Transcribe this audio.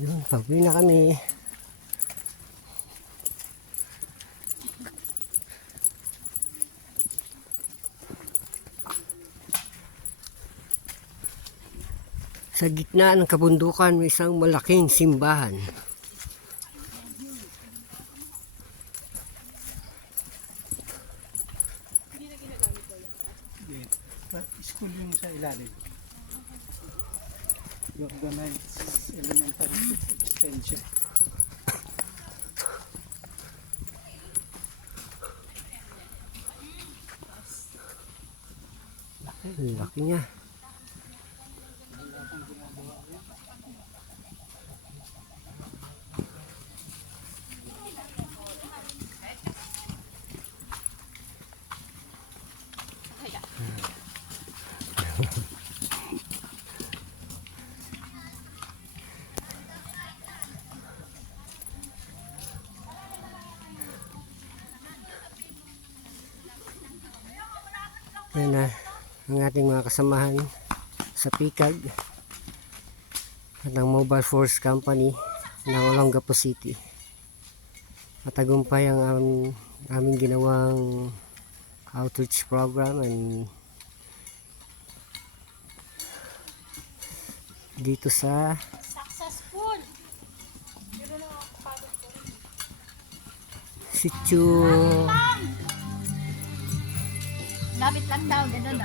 Yun, pauwi na kami. Sa gitna ng kabundukan may isang malaking simbahan. School yung sa ilalim. Organized elementary extension. Laki niya. Yan na ang ating mga kasamahan sa PICAG at ang Mobile Force Company ng Olongapo City. Matagumpay ang aming ginawang outreach program and dito sa Successful. sitio Lapit lang daw, gano'n